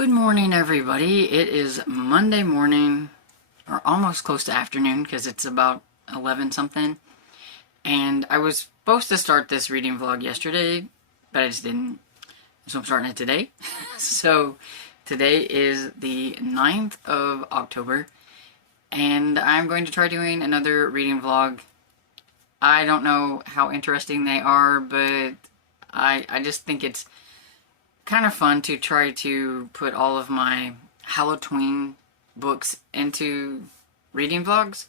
Good morning, everybody. It is Monday morning, or almost close to afternoon, because it's about 11 something. And I was supposed to start this reading vlog yesterday, but I just didn't. So I'm starting it today. So today is the 9th of October, and I'm going to try doing another reading vlog. I don't know how interesting they are, but I just think it's kind of fun to try to put all of my Hallowtween books into reading vlogs.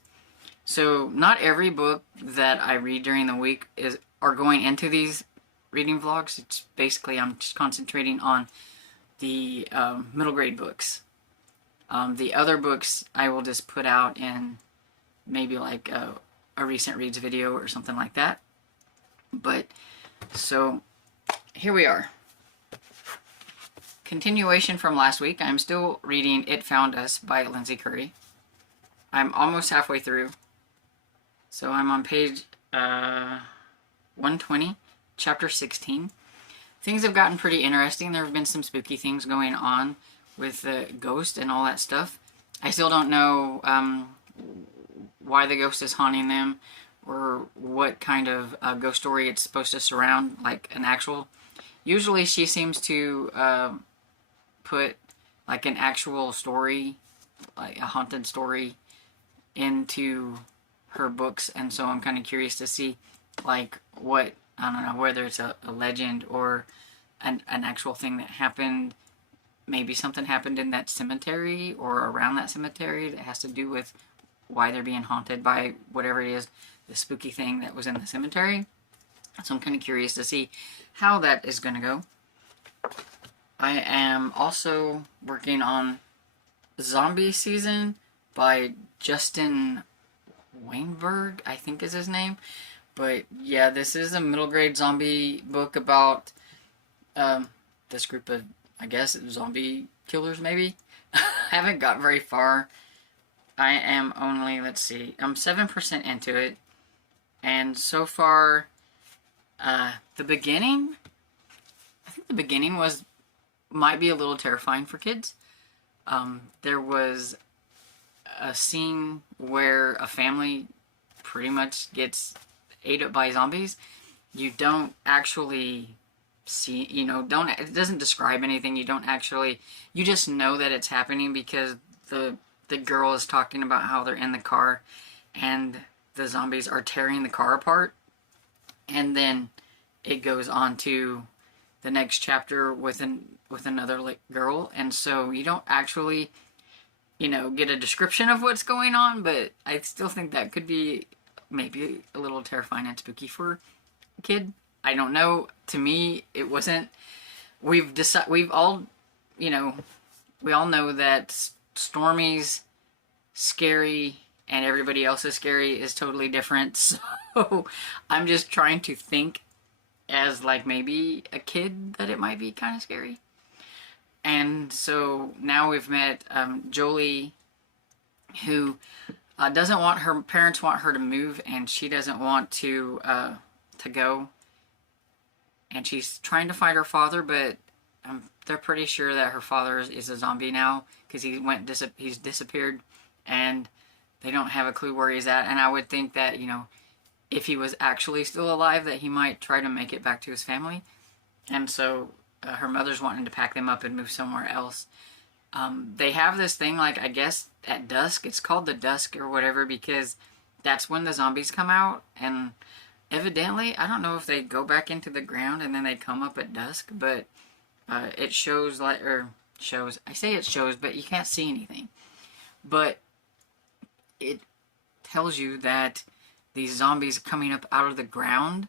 So not every book that I read during the week are going into these reading vlogs. It's basically I'm just concentrating on the middle grade books. The other books I will just put out in maybe like a recent reads video or something like that. But so here we are. Continuation from last week, I'm still reading It Found Us by Lindsay Curry. I'm almost halfway through. So I'm on page 120, chapter 16. Things have gotten pretty interesting. There have been some spooky things going on with the ghost and all that stuff. I still don't know why the ghost is haunting them or what kind of ghost story it's supposed to surround, like an actual. Usually she seems to put like an actual story, like a haunted story, into her books, and so I'm kind of curious to see like what, I don't know, whether it's a legend or an actual thing that happened. Maybe something happened in that cemetery or around that cemetery that has to do with why they're being haunted by whatever it is, the spooky thing that was in the cemetery. So I'm kind of curious to see how that is going to go. I am also working on Zombie Season by Justin Weinberg, I think is his name. But yeah, this is a middle grade zombie book about this group of, I guess, zombie killers maybe. I haven't got very far. I am only, let's see, I'm 7% into it. And so far, the beginning, I think the beginning might be a little terrifying for kids. There was a scene where a family pretty much gets ate up by zombies. You don't actually see, it doesn't describe anything. You don't actually, you just know that it's happening because the girl is talking about how they're in the car and the zombies are tearing the car apart. And then it goes on to the next chapter with another girl, and so you don't actually, get a description of what's going on, but I still think that could be maybe a little terrifying and spooky for a kid. I don't know. To me, it wasn't. We all know that Stormy's scary and everybody else's scary is totally different. So I'm just trying to think as like maybe a kid that it might be kind of scary. And so now we've met Jolie, who doesn't want, her parents want her to move, and she doesn't want to go. And she's trying to find her father, but they're pretty sure that her father is a zombie now because he's disappeared, and they don't have a clue where he's at. And I would think that if he was actually still alive, that he might try to make it back to his family. And so her mother's wanting to pack them up and move somewhere else. They have this thing, like, I guess at dusk, it's called the dusk or whatever, because that's when the zombies come out. And evidently, I don't know if they go back into the ground and then they come up at dusk, but it shows, I say it shows, but you can't see anything. But it tells you that these zombies coming up out of the ground.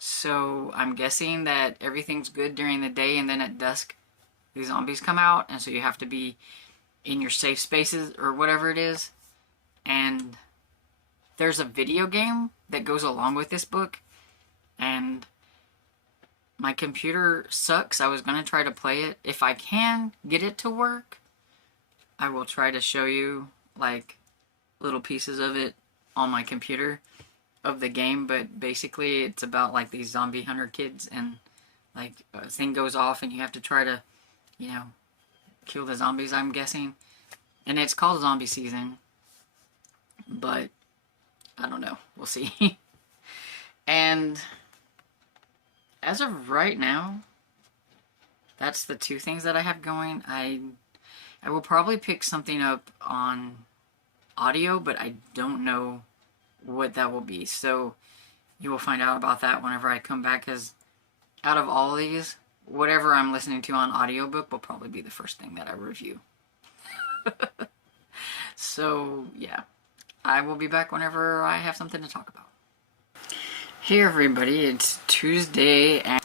So I'm guessing that everything's good during the day, and then at dusk these zombies come out, and so you have to be in your safe spaces or whatever it is. And there's a video game that goes along with this book, and my computer sucks. I was going to try to play it. If I can get it to work, I will try to show you like little pieces of it on my computer of the game, but basically it's about like these zombie hunter kids, and like a thing goes off and you have to try to you know, kill the zombies, I'm guessing. And it's called zombie season, but I don't know. We'll see. And as of right now, that's the two things that I have going. I will probably pick something up on audio, but I don't know what that will be. So you will find out about that whenever I come back, because out of all these, whatever I'm listening to on audiobook will probably be the first thing that I review. So yeah, I will be back whenever I have something to talk about. Hey everybody, it's Tuesday, and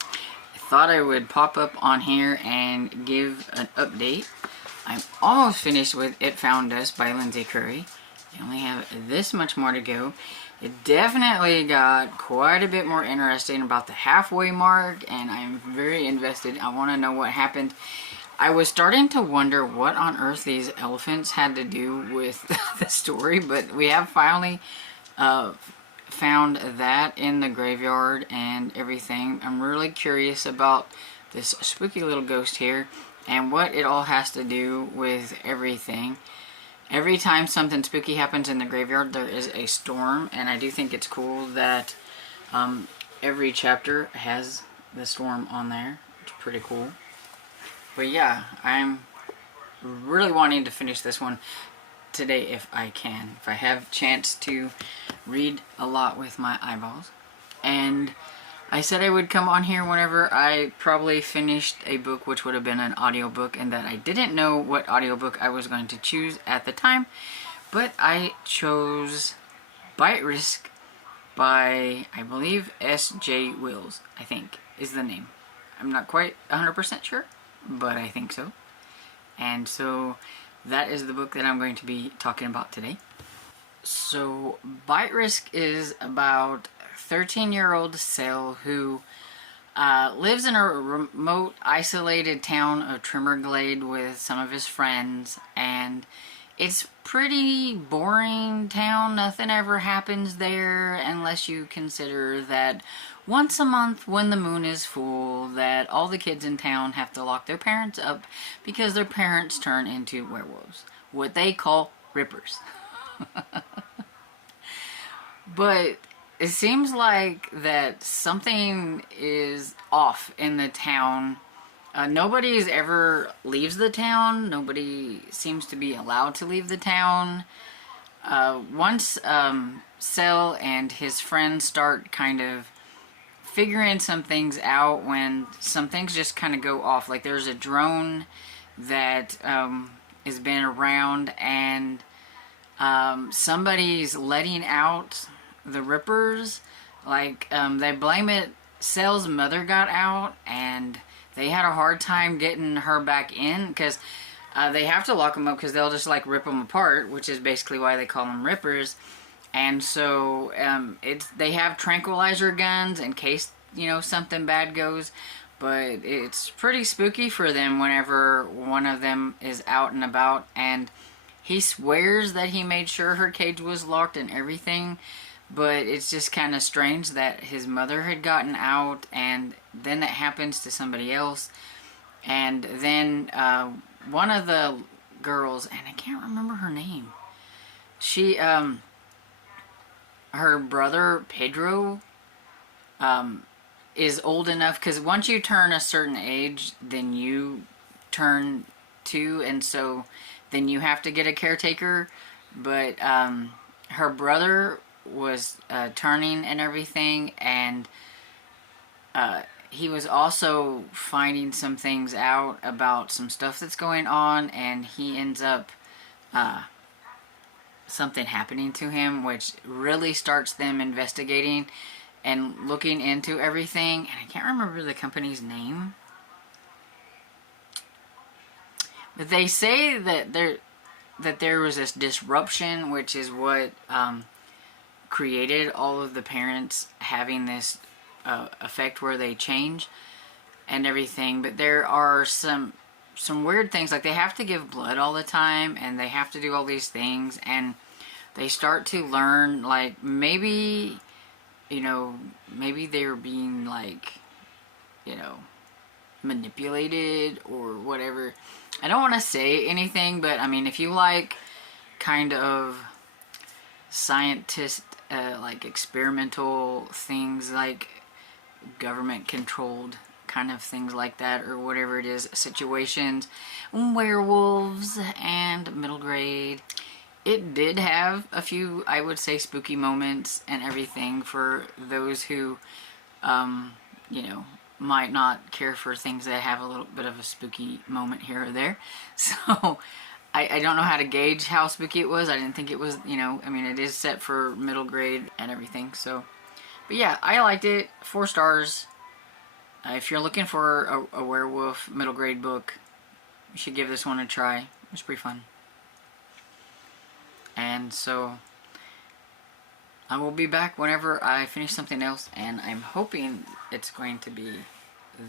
I thought I would pop up on here and give an update. I'm almost finished with It Found Us by Lindsay Curry. I only have this much more to go. It definitely got quite a bit more interesting about the halfway mark, and I'm very invested. I want to know what happened. I was starting to wonder what on earth these elephants had to do with the story, but we have finally found that in the graveyard and everything. I'm really curious about this spooky little ghost here and what it all has to do with everything. Every time something spooky happens in the graveyard, there is a storm, and I do think it's cool that every chapter has the storm on there. It's pretty cool. But yeah, I'm really wanting to finish this one today if I can. If I have a chance to read a lot with my eyeballs. And I said I would come on here whenever I probably finished a book, which would have been an audiobook, and that I didn't know what audiobook I was going to choose at the time. But I chose Bite Risk by, I believe, S.J. Wills, I think, is the name. I'm not quite 100% sure, but I think so. And so that is the book that I'm going to be talking about today. So Bite Risk is about 13-year-old Sel who lives in a remote, isolated town of Trimmerglade with some of his friends, and it's pretty boring town. Nothing ever happens there unless you consider that once a month when the moon is full, that all the kids in town have to lock their parents up because their parents turn into werewolves. What they call rippers. But it seems like that something is off in the town. Nobody ever leaves the town. Nobody seems to be allowed to leave the town. Once Sel and his friends start kind of figuring some things out, when some things just kind of go off. Like there's a drone that has been around, and somebody's letting out the rippers. Like they blame it, Sel's mother got out and they had a hard time getting her back in, because they have to lock them up because they'll just like rip them apart, which is basically why they call them rippers. And so they have tranquilizer guns in case, you know, something bad goes. But it's pretty spooky for them whenever one of them is out and about, and he swears that he made sure her cage was locked and everything. But it's just kind of strange that his mother had gotten out, and then it happens to somebody else. And then one of the girls, and I can't remember her name, she, her brother Pedro is old enough, because once you turn a certain age, then you turn two, and so then you have to get a caretaker. But her brother was turning and everything, and he was also finding some things out about some stuff that's going on, and he ends up something happening to him, which really starts them investigating and looking into everything. And I can't remember the company's name, but they say that there was this disruption, which is what created all of the parents having this effect where they change and everything. But there are some weird things, like they have to give blood all the time, and they have to do all these things, and they start to learn, like, maybe, you know, maybe they're being, like, you know, manipulated or whatever. I don't want to say anything, but I mean, if you like kind of scientist, like experimental things, like government controlled kind of things like that, or whatever it is, situations, werewolves, and middle grade. It did have a few, I would say, spooky moments and everything for those who, you know, might not care for things that have a little bit of a spooky moment here or there. So I don't know how to gauge how spooky it was. I didn't think it was, you know, I mean, it is set for middle grade and everything. So, but yeah, I liked it. 4 stars. If you're looking for a werewolf middle grade book, you should give this one a try. It was pretty fun. And so I will be back whenever I finish something else, and I'm hoping it's going to be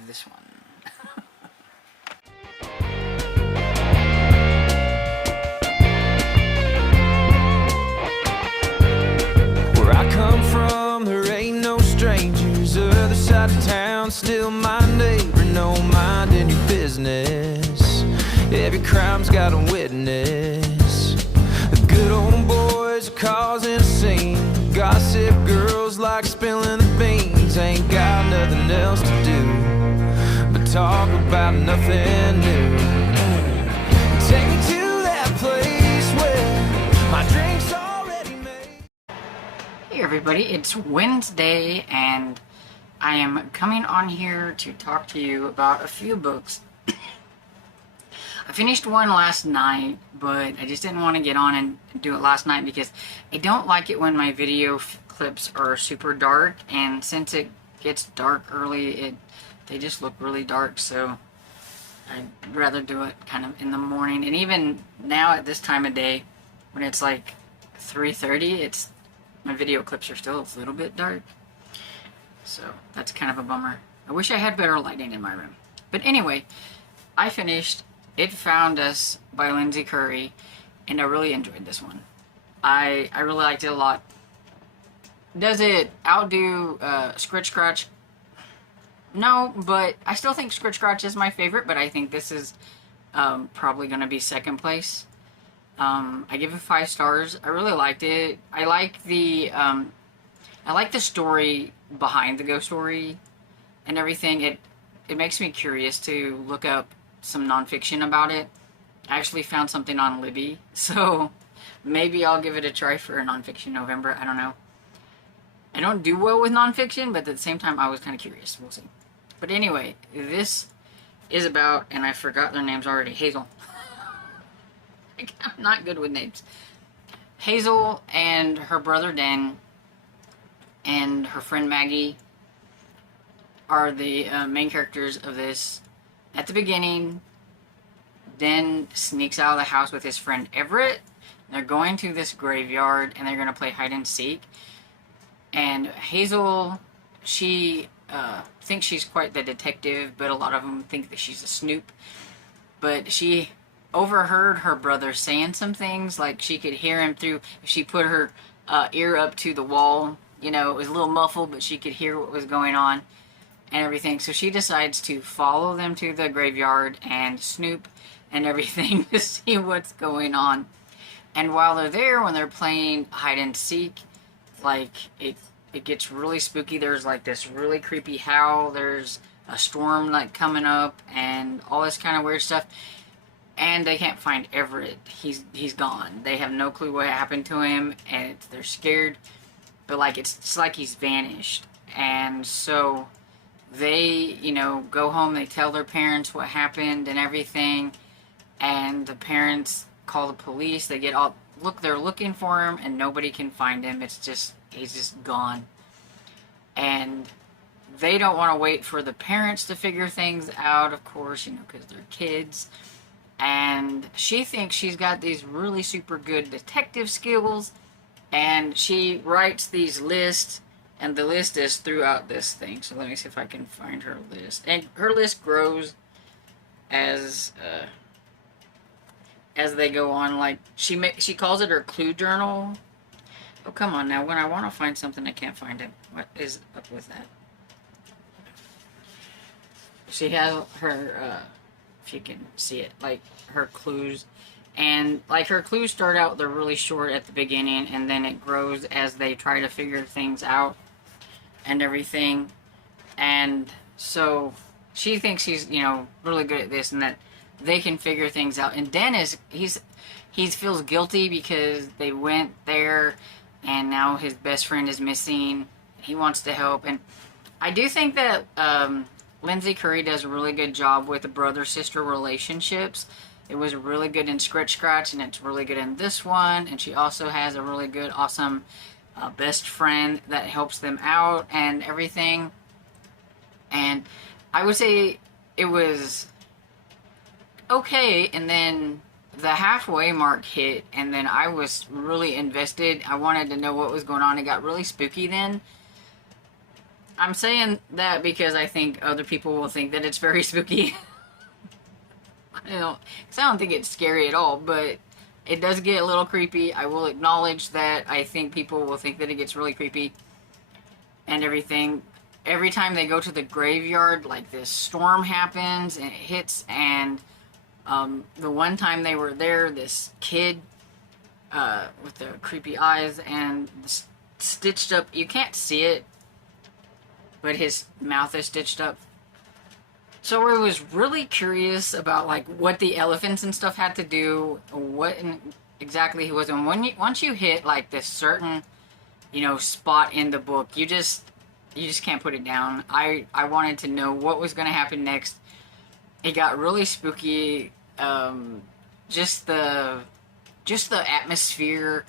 this one. Where I come from, there ain't no strangers. Other side of town, still my neighbor. No mind in your business. Every crime's got a witness. The good old boys are causing a scene. Gossip girls like spilling the beans. Ain't got nothing else to do but talk about nothing new. Take me to that place where my drink's already made. Hey everybody, it's Wednesday, and I am coming on here to talk to you about a few books. I finished one last night, but I just didn't want to get on and do it last night because I don't like it when my video clips are super dark, and since it gets dark early, they just look really dark, so I'd rather do it kind of in the morning. And even now at this time of day, when it's like 3:30, my video clips are still a little bit dark, so that's kind of a bummer. I wish I had better lighting in my room. But anyway, I finished It Found Us by Lindsay Curry, and I really enjoyed this one. I really liked it a lot. Does it outdo Scritch Scratch? No, but I still think Scritch Scratch is my favorite, but I think this is probably going to be second place. I give it 5 stars. I really liked it. I like the story behind the ghost story and everything. It makes me curious to look up some nonfiction about it. I actually found something on Libby, so maybe I'll give it a try for a nonfiction November. I don't know. I don't do well with nonfiction, but at the same time, I was kind of curious. We'll see. But anyway, this is about, and I forgot their names already, Hazel. I'm not good with names. Hazel and her brother Dan and her friend Maggie are the main characters of this. At the beginning, Dan sneaks out of the house with his friend Everett. They're going to this graveyard, and they're going to play hide and seek. And Hazel, she thinks she's quite the detective, but a lot of them think that she's a snoop. But she overheard her brother saying some things, like she could hear him through, if she put her ear up to the wall, you know, it was a little muffled, but she could hear what was going on and everything. So she decides to follow them to the graveyard and snoop and everything to see what's going on. And while they're there, when they're playing hide and seek, like it gets really spooky. There's like this really creepy howl. There's a storm like coming up and all this kind of weird stuff. And they can't find Everett. He's gone. They have no clue what happened to him, and they're scared. But like it's like he's vanished. And so they, you know, go home, they tell their parents what happened and everything, and the parents call the police. They get all, they're looking for him, and nobody can find him. It's just, he's just gone. And they don't want to wait for the parents to figure things out, of course, you know, because they're kids. And she thinks she's got these really super good detective skills, and she writes these lists. And the list is throughout this thing. So let me see if I can find her list. And her list grows as they go on. Like she calls it her clue journal. Oh, come on now. When I want to find something, I can't find it. What is up with that? she has her, if you can see it, like her clues. And like her clues start out, they're really short at the beginning, and then it grows as they try to figure things out and everything. And so she thinks she's, you know, really good at this and that they can figure things out. And Dennis, he feels guilty because they went there and now his best friend is missing. He wants to help. And I do think that Lindsay Curry does a really good job with the brother-sister relationships. It was really good in Scratch Scratch, and it's really good in this one. And she also has a really good, awesome best friend that helps them out and everything. And I would say it was okay, and then the halfway mark hit, and then I was really invested. I wanted to know what was going on. It got really spooky then. I'm saying that because I think other people will think that it's very spooky. I don't think it's scary at all, but it does get a little creepy. I will acknowledge that I think people will think that it gets really creepy and everything. Every time they go to the graveyard, like this storm happens and it hits, and the one time they were there, this kid with the creepy eyes and stitched up, you can't see it, but his mouth is stitched up. So I was really curious about like what the elephants and stuff had to do, what exactly he was. And once you hit like this certain, you know, spot in the book, you just can't put it down. I wanted to know what was going to happen next. It got really spooky. Just the atmosphere,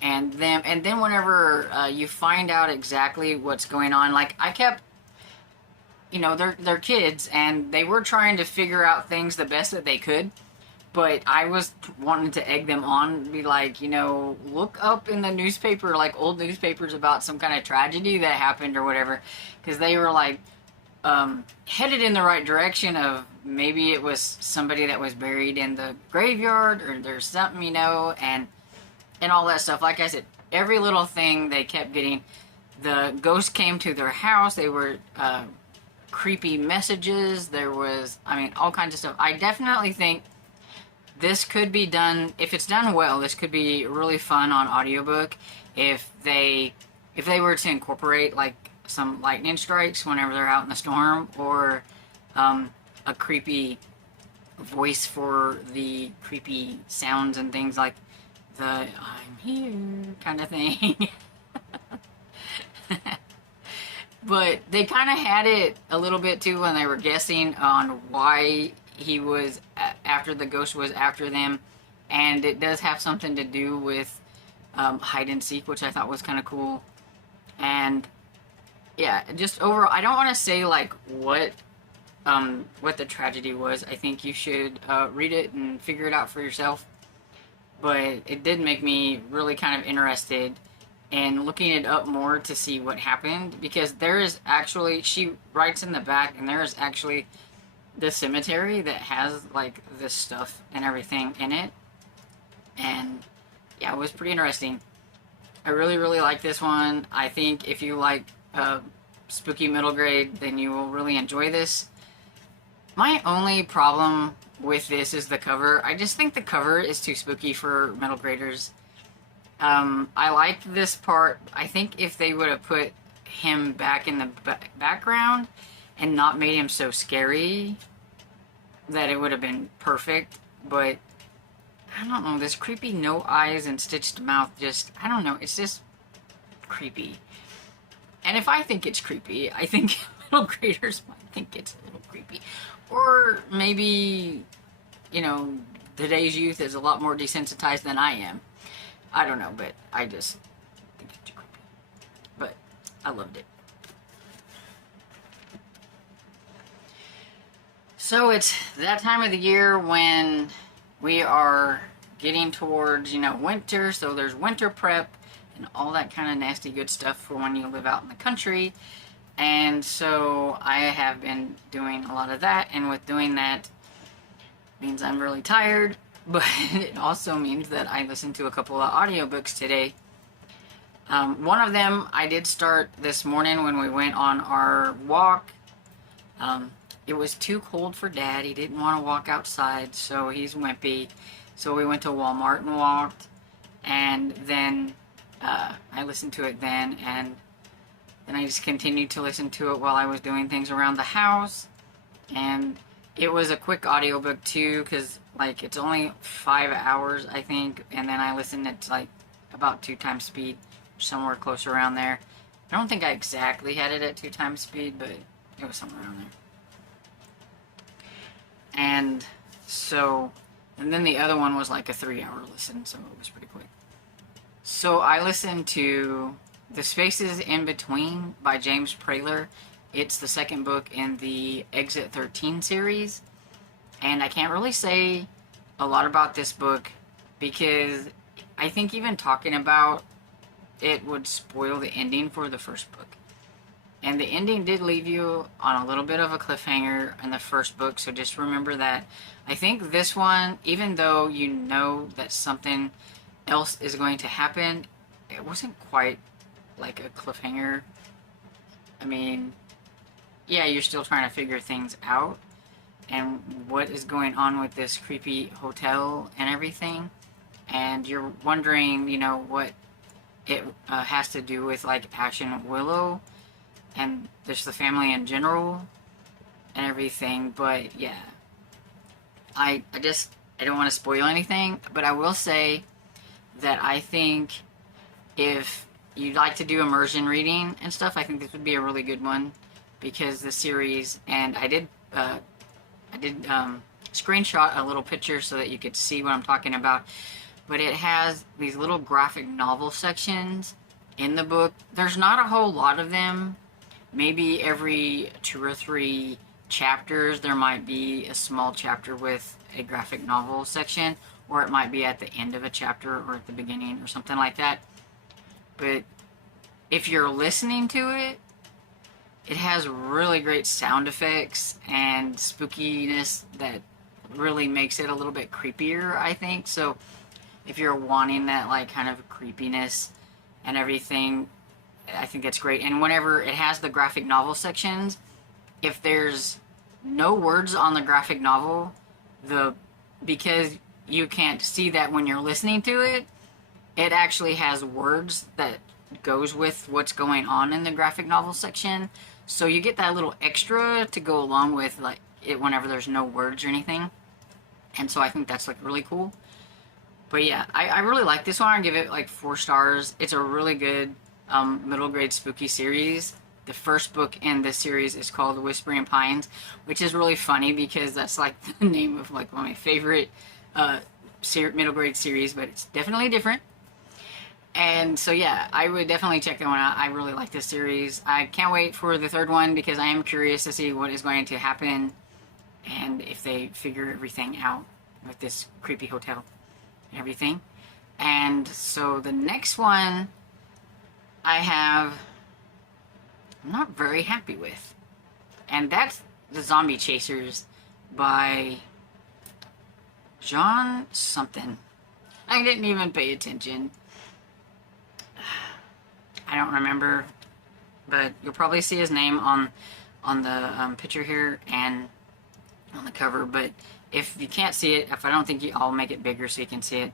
and then whenever you find out exactly what's going on, like I kept, you know, they're kids and they were trying to figure out things the best that they could, but I was wanting to egg them on, be like, you know, look up in the newspaper, like old newspapers about some kind of tragedy that happened or whatever, because they were like headed in the right direction of maybe it was somebody that was buried in the graveyard or there's something, you know, and all that stuff. Like I said, every little thing they kept getting. The ghost came to their house. They were creepy messages. There was, I mean, all kinds of stuff. I definitely think this could be done, if it's done well, this could be really fun on audiobook if they were to incorporate like some lightning strikes whenever they're out in the storm, or a creepy voice for the creepy sounds and things, like the I'm here kind of thing. But they kind of had it a little bit too when they were guessing on why he was after, the ghost was after them, and it does have something to do with hide and seek, which I thought was kind of cool. And yeah, just overall, I don't want to say like what the tragedy was. I think you should read it and figure it out for yourself. But it did make me really kind of interested in looking it up more to see what happened, because there is actually, she writes in the back, and there is actually the cemetery that has like this stuff and everything in it. And yeah, it was pretty interesting. I really, really like this one. I think if you like spooky middle grade, then you will really enjoy this. My only problem with this is the cover. I just think the cover is too spooky for middle graders. I liked this part. I think if they would have put him back in the background and not made him so scary, that it would have been perfect. But I don't know, this creepy no eyes and stitched mouth, just, I don't know, it's just creepy. And if I think it's creepy, I think middle graders might think it's a little creepy. Or maybe, you know, today's youth is a lot more desensitized than I am. I don't know, but I just think it's too creepy. But I loved it. So it's that time of the year when we are getting towards, you know, winter. So there's winter prep and all that kind of nasty good stuff for when you live out in the country. And so I have been doing a lot of that, and with doing that means I'm really tired, but it also means that I listened to a couple of audiobooks today. One of them I did start this morning when we went on our walk. it was too cold for Dad. He didn't want to walk outside, so he's wimpy. So we went to Walmart and walked, and then I listened to it then, and then I just continued to listen to it while I was doing things around the house. And it was a quick audiobook too, because like it's only 5 hours, I think, and then I listened at like about 2 times speed, somewhere close around there. I don't think I exactly had it at 2 times speed, but it was somewhere around there. And so, and then the other one was like a 3-hour listen, so it was pretty quick. So I listened to The Spaces in Between by James Praler. It's the second book in the Exit 13 series. And I can't really say a lot about this book because I think even talking about it would spoil the ending for the first book. And the ending did leave you on a little bit of a cliffhanger in the first book, so just remember that. I think this one, even though you know that something else is going to happen, it wasn't quite like a cliffhanger. I mean, yeah, you're still trying to figure things out and what is going on with this creepy hotel and everything, and you're wondering, you know, what it has to do with like Ash and Willow and just the family in general and everything. But yeah, I don't want to spoil anything, but I will say that I think if you'd like to do immersion reading and stuff, I think this would be a really good one, because the series, and I did screenshot a little picture so that you could see what I'm talking about, but it has these little graphic novel sections in the book. There's not a whole lot of them. Maybe every 2 or 3 chapters there might be a small chapter with a graphic novel section, or it might be at the end of a chapter or at the beginning or something like that. But if you're listening to it, it has really great sound effects and spookiness that really makes it a little bit creepier, I think. So if you're wanting that like kind of creepiness and everything, I think that's great. And whenever it has the graphic novel sections, if there's no words on the graphic novel, because you can't see that when you're listening to it, it actually has words that goes with what's going on in the graphic novel section. So you get that little extra to go along with like it whenever there's no words or anything. And so I think that's like really cool. But yeah, I really like this one. I give it like 4 stars. It's a really good middle grade spooky series. The first book in this series is called The Whispering Pines, which is really funny because that's like the name of like one of my favorite middle grade series, but it's definitely different. And so yeah, I would definitely check that one out. I really like this series. I can't wait for the 3rd one because I am curious to see what is going to happen and if they figure everything out with this creepy hotel and everything. And so the next one I'm not very happy with, and that's The Zombie Chasers by John something. I didn't even pay attention. I don't remember, but you'll probably see his name on the picture here and on the cover. But if you can't see it, if I don't think I'll make it bigger so you can see it.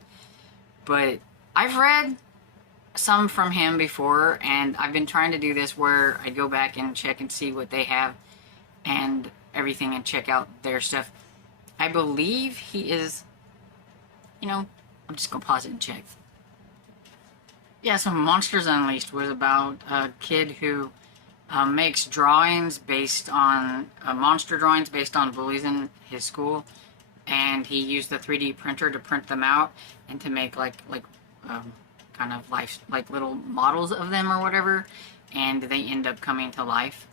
But I've read some from him before, and I've been trying to do this where I go back and check and see what they have and everything and check out their stuff. I believe he is, you know, I'm just gonna pause it and check. Yeah, so Monsters Unleashed was about a kid who makes drawings based on monster drawings based on bullies in his school, and he used the 3D printer to print them out and to make like kind of life, like little models of them or whatever, and they end up coming to life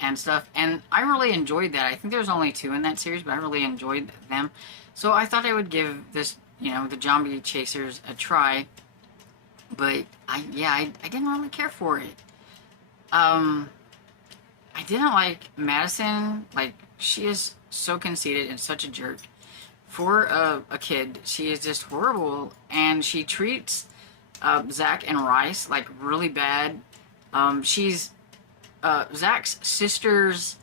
and stuff. And I really enjoyed that. I think there's only 2 in that series, but I really enjoyed them. So I thought I would give this, you know, the Zombie Chasers a try. But I didn't really care for it. I didn't like Madison. Like, she is so conceited and such a jerk. For a kid, she is just horrible, and she treats Zach and Rice like really bad. She's Zach's sister's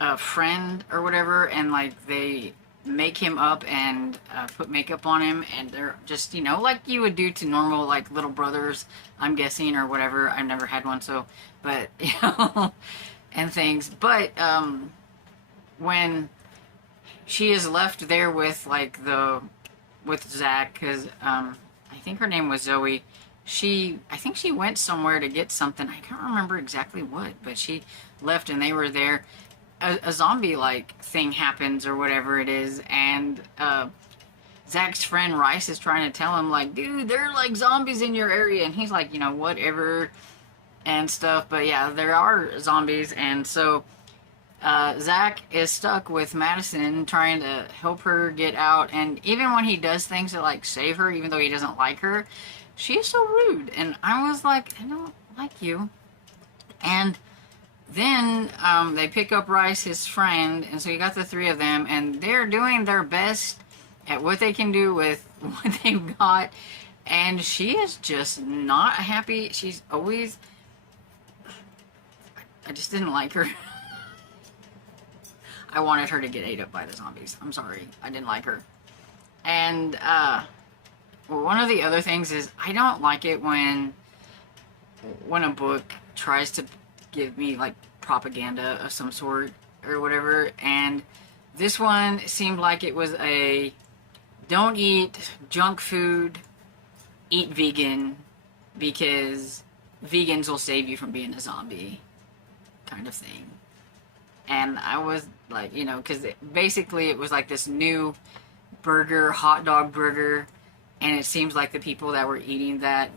a friend or whatever, and like they make him up and put makeup on him, and they're just, you know, like you would do to normal like little brothers, I'm guessing, or whatever. I've never had one, so, but you know, and things. But when she is left there with like with Zach, because I think her name was Zoe. I think she went somewhere to get something. I can't remember exactly what, but she left and they were there. A zombie like thing happens or whatever it is, and Zach's friend Rice is trying to tell him like, dude, there are like zombies in your area, and he's like, you know, whatever and stuff. But yeah, there are zombies, and so Zach is stuck with Madison trying to help her get out, and even when he does things to like save her, even though he doesn't like her, she is so rude, and I was like, I don't like you. And then they pick up Rice, his friend, and so you got the three of them, and they're doing their best at what they can do with what they've got, and she is just not happy. She's always... I just didn't like her. I wanted her to get ate up by the zombies. I'm sorry. I didn't like her. And, well, one of the other things is I don't like it when a book tries to give me like propaganda of some sort or whatever, and this one seemed like it was a don't eat junk food, eat vegan, because vegans will save you from being a zombie kind of thing. And I was like, you know, because basically it was like this new burger, hot dog burger, and it seems like the people that were eating that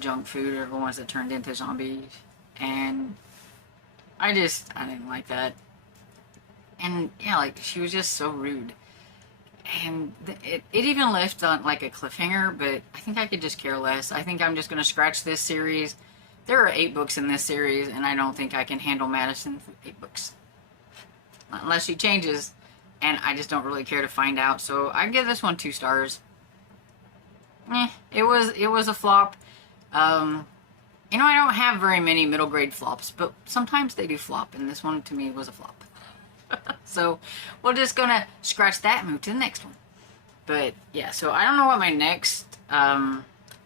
junk food are the ones that turned into zombies, and I didn't like that. And yeah, like, she was just so rude, and it even left on like a cliffhanger, but I think I could just care less. I think I'm just gonna scratch this series. There are 8 books in this series, and I don't think I can handle Madison for 8 books. Unless she changes, and I just don't really care to find out. So I give this one 2 stars. It was a flop. You know, I don't have very many middle grade flops, but sometimes they do flop, and this one to me was a flop. So we're just gonna scratch that and move to the next one. But yeah, so I don't know what my next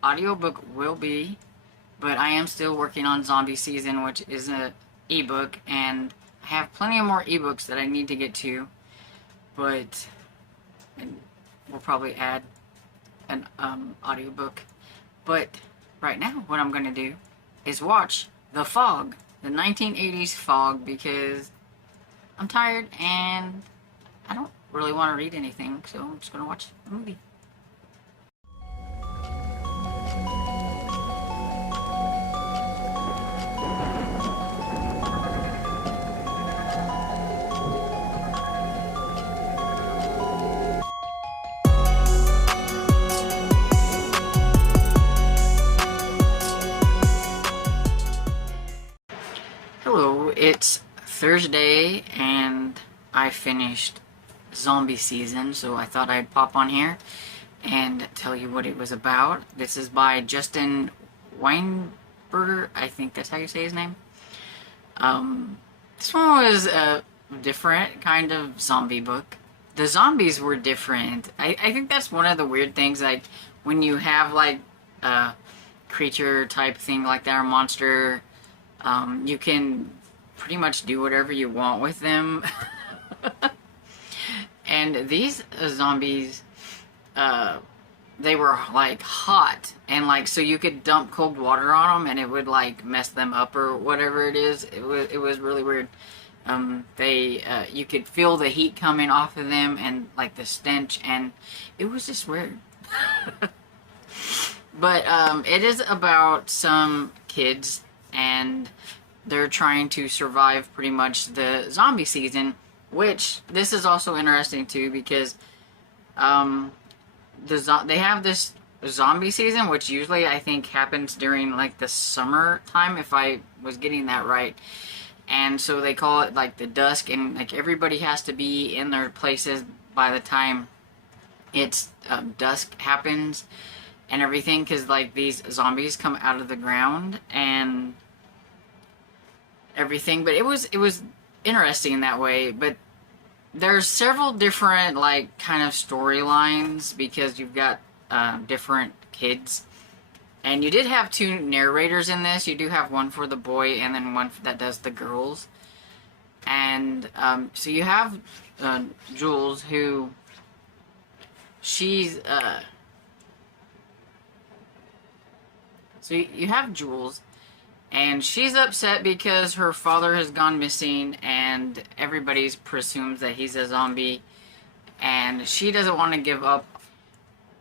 audiobook will be, but I am still working on Zombie Season, which is an ebook, and I have plenty of more ebooks that I need to get to, but we'll probably add an audiobook. But right now, what I'm going to do is watch The Fog, the 1980s Fog, because I'm tired and I don't really want to read anything, so I'm just going to watch a movie. Hello, it's Thursday and I finished Zombie Season, so I thought I'd pop on here and tell you what it was about. This is by Justin Weinberger, I think that's how you say his name. This one was a different kind of zombie book. The zombies were different. I think that's one of the weird things, like when you have like a creature type thing like that, or monster, you can pretty much do whatever you want with them. And these zombies, they were like hot, and like, so you could dump cold water on them and it would like mess them up or whatever it is. It was really weird. You could feel the heat coming off of them and like the stench, and it was just weird. But it is about some kids, and they're trying to survive pretty much the zombie season, which this is also interesting too, because they have this zombie season, which usually I think happens during like the summer time, if I was getting that right. And so they call it like the dusk, and like everybody has to be in their places by the time it's dusk happens and everything, because like these zombies come out of the ground and everything. But it was interesting in that way, but there's several different, like, kind of storylines because you've got different kids. And you did have two narrators in this. You do have one for the boy and then one that does the girls. And so you have Jules, who she's so you have Jules, and she's upset because her father has gone missing and everybody presumes that he's a zombie, and she doesn't want to give up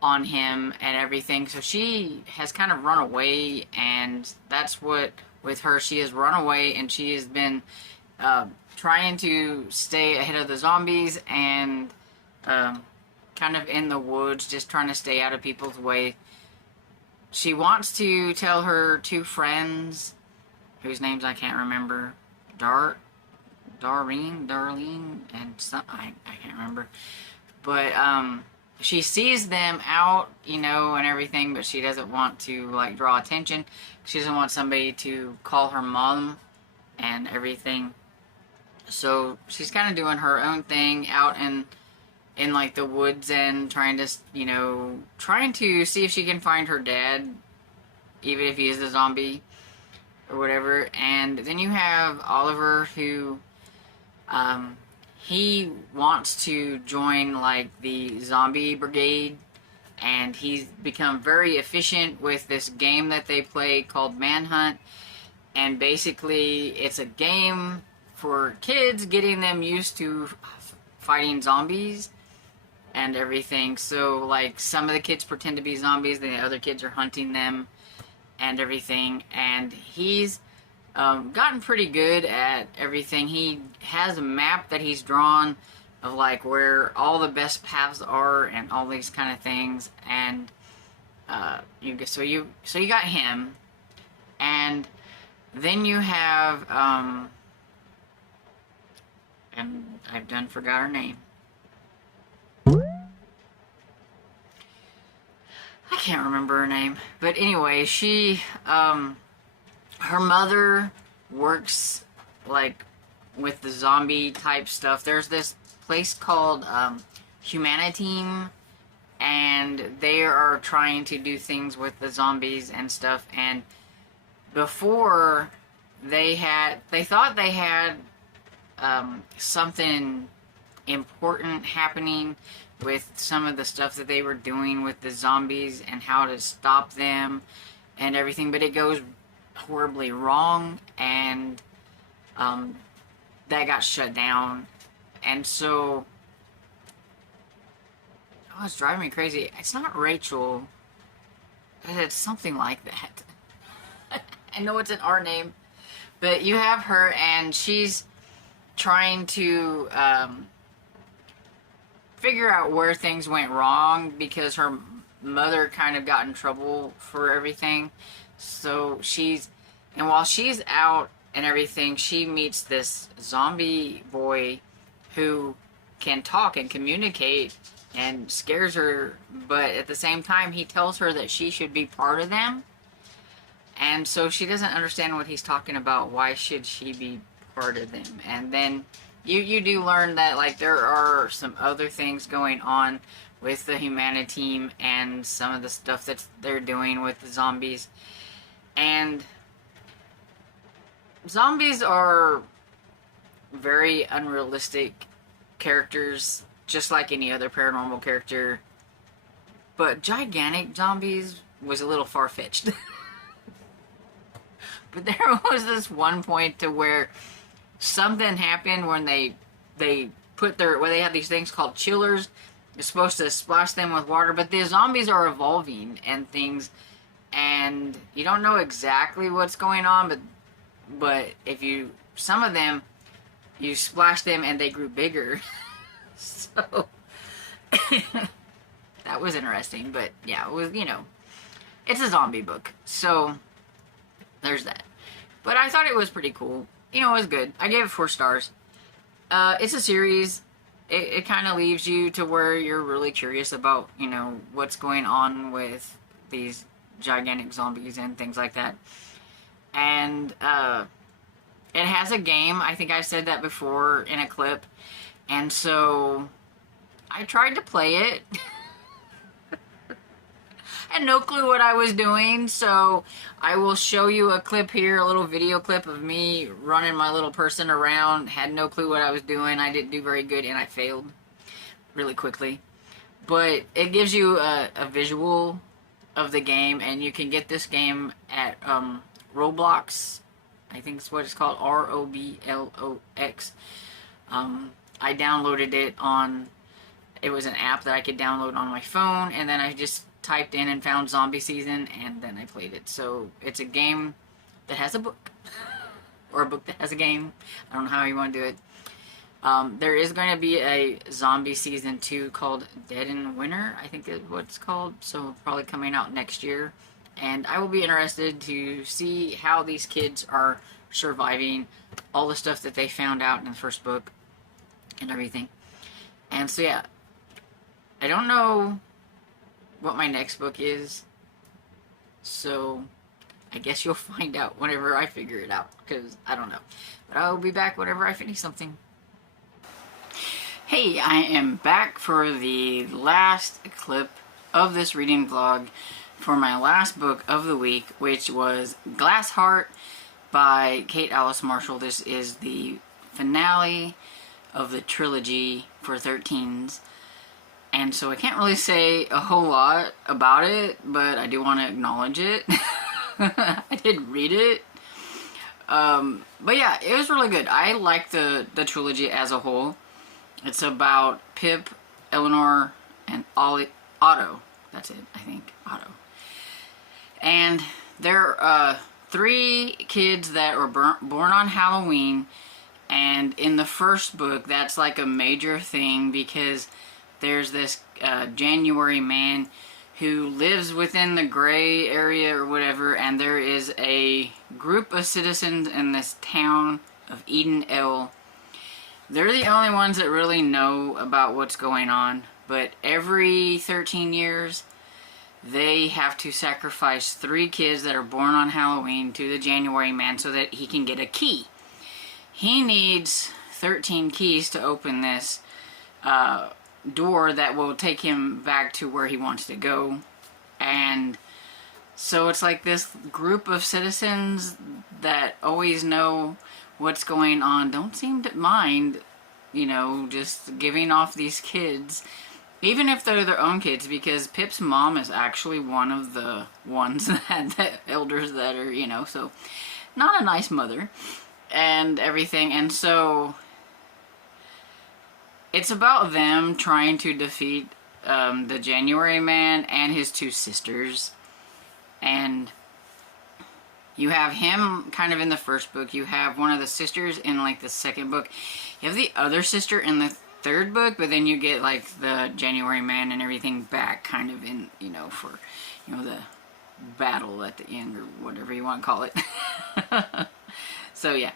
on him and everything, so she has kind of run away. And that's what, with her, she has run away and she has been trying to stay ahead of the zombies and kind of in the woods, just trying to stay out of people's way. She wants to tell her two friends, whose names I can't remember, Darlene, and some, I can't remember, but she sees them out, you know, and everything, but she doesn't want to, like, draw attention. She doesn't want somebody to call her mom and everything. So she's kind of doing her own thing out in like the woods and trying to, you know, trying to see if she can find her dad, even if he is a zombie or whatever. And then you have Oliver, who he wants to join, like, the zombie brigade, and he's become very efficient with this game that they play called Manhunt. And basically it's a game for kids, getting them used to fighting zombies and everything. So, like, some of the kids pretend to be zombies, the other kids are hunting them and everything. And he's gotten pretty good at everything. He has a map that he's drawn of, like, where all the best paths are and all these kind of things. And so you got him, and then you have and I've done forgot her name. I can't remember her name, but anyway, she her mother works, like, with the zombie type stuff. There's this place called Hallowtween, and they are trying to do things with the zombies and stuff. And before, they thought they had something important happening with some of the stuff that they were doing with the zombies and how to stop them and everything, but it goes horribly wrong, and that got shut down. And so, oh, it's driving me crazy. It's not Rachel, it's something like that. I know it's an R name, but you have her, and she's trying to figure out where things went wrong because her mother kind of got in trouble for everything. So and while she's out and everything, she meets this zombie boy who can talk and communicate and scares her, but at the same time he tells her that she should be part of them. And so she doesn't understand what he's talking about. Why should she be part of them? And then you do learn that, like, there are some other things going on with the Hallowtween and some of the stuff that they're doing with the zombies. And zombies are very unrealistic characters, just like any other paranormal character. But gigantic zombies was a little far-fetched. But there was this one point to where something happened when they put where they have these things called chillers. You're supposed to splash them with water, but the zombies are evolving and things, and you don't know exactly what's going on, but some of them, you splash them and they grew bigger. So that was interesting. But yeah, it was, you know, it's a zombie book, so there's that. But I thought it was pretty cool. You know, it was good. I gave it 4 stars. It's a series. It kind of leaves you to where you're really curious about, you know, what's going on with these gigantic zombies and things like that. And It has a game. I think I said that before in a clip. And so I tried to play it. I had no clue what I was doing, so I will show you a clip here, a little video clip of me running my little person around. Had no clue what I was doing. I didn't do very good, and I failed really quickly. But it gives you a visual of the game, and you can get this game at Roblox. I think it's what it's called, Roblox. I downloaded it on, it was an app that I could download on my phone, and then I just typed in and found Zombie Season, and then I played it. So it's a game that has a book, or a book that has a game. I don't know how you want to do it. There is going to be a Zombie Season 2 called Dead in Winter, I think is what it's called, so probably coming out next year. And I will be interested to see how these kids are surviving all the stuff that they found out in the first book and everything. And so yeah, I don't know what my next book is, so I guess you'll find out whenever I figure it out, because I don't know. But I will be back whenever I finish something. Hey, I am back for the last clip of this reading vlog for my last book of the week, which was Glass Heart by Kate Alice Marshall. This is the finale of the trilogy for 13s. And so I can't really say a whole lot about it, but I do want to acknowledge it. I did read it. But yeah, it was really good. I like the trilogy as a whole. It's about Pip, Eleanor, and Otto. That's it, I think. Otto. And there are 3 kids that were born on Halloween. And in the first book, that's like a major thing, because there's this January man who lives within the gray area or whatever, and there is a group of citizens in this town of Eden L. They're the only ones that really know about what's going on, but every 13 years they have to sacrifice 3 kids that are born on Halloween to the January man so that he can get a key. He needs 13 keys to open this door that will take him back to where he wants to go. And so it's like this group of citizens that always know what's going on don't seem to mind, you know, just giving off these kids, even if they're their own kids, because Pip's mom is actually one of the ones that the elders that are, you know, so not a nice mother and everything. And so it's about them trying to defeat the January man and his 2 sisters. And you have him kind of in the first book. You have one of the sisters in like the second book. You have the other sister in the third book, but then you get like the January man and everything back kind of in, you know, for, you know, the battle at the end or whatever you want to call it. So yeah,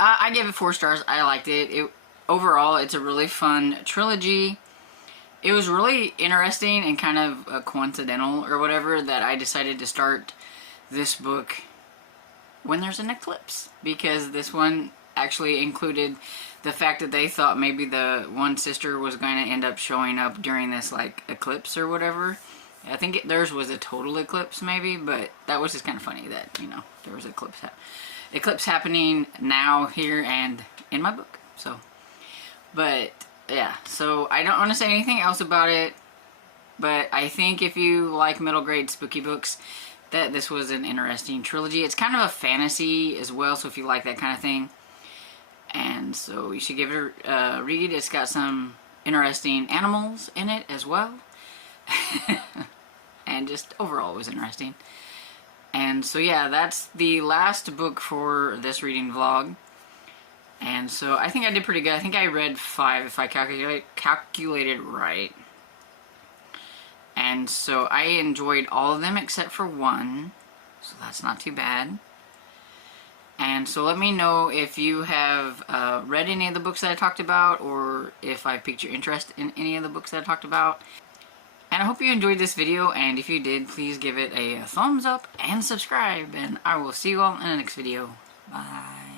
I gave it 4 stars. I liked it. Overall, it's a really fun trilogy. It was really interesting and kind of coincidental or whatever that I decided to start this book when there's an eclipse, because this one actually included the fact that they thought maybe the one sister was going to end up showing up during this like eclipse or whatever. I think theirs was a total eclipse maybe, but that was just kind of funny that, you know, there was eclipse happening now, here, and in my book. So, but yeah, so I don't want to say anything else about it, but I think if you like middle grade spooky books, that this was an interesting trilogy. It's kind of a fantasy as well, so if you like that kind of thing, and so you should give it a read. It's got some interesting animals in it as well. And just overall it was interesting. And so yeah, that's the last book for this reading vlog. And so I think I did pretty good. I think I read 5 if I calculated right. And so I enjoyed all of them except for 1. So that's not too bad. And so let me know if you have read any of the books that I talked about, or if I piqued your interest in any of the books that I talked about. And I hope you enjoyed this video, and if you did, please give it a thumbs up and subscribe, and I will see you all in the next video. Bye.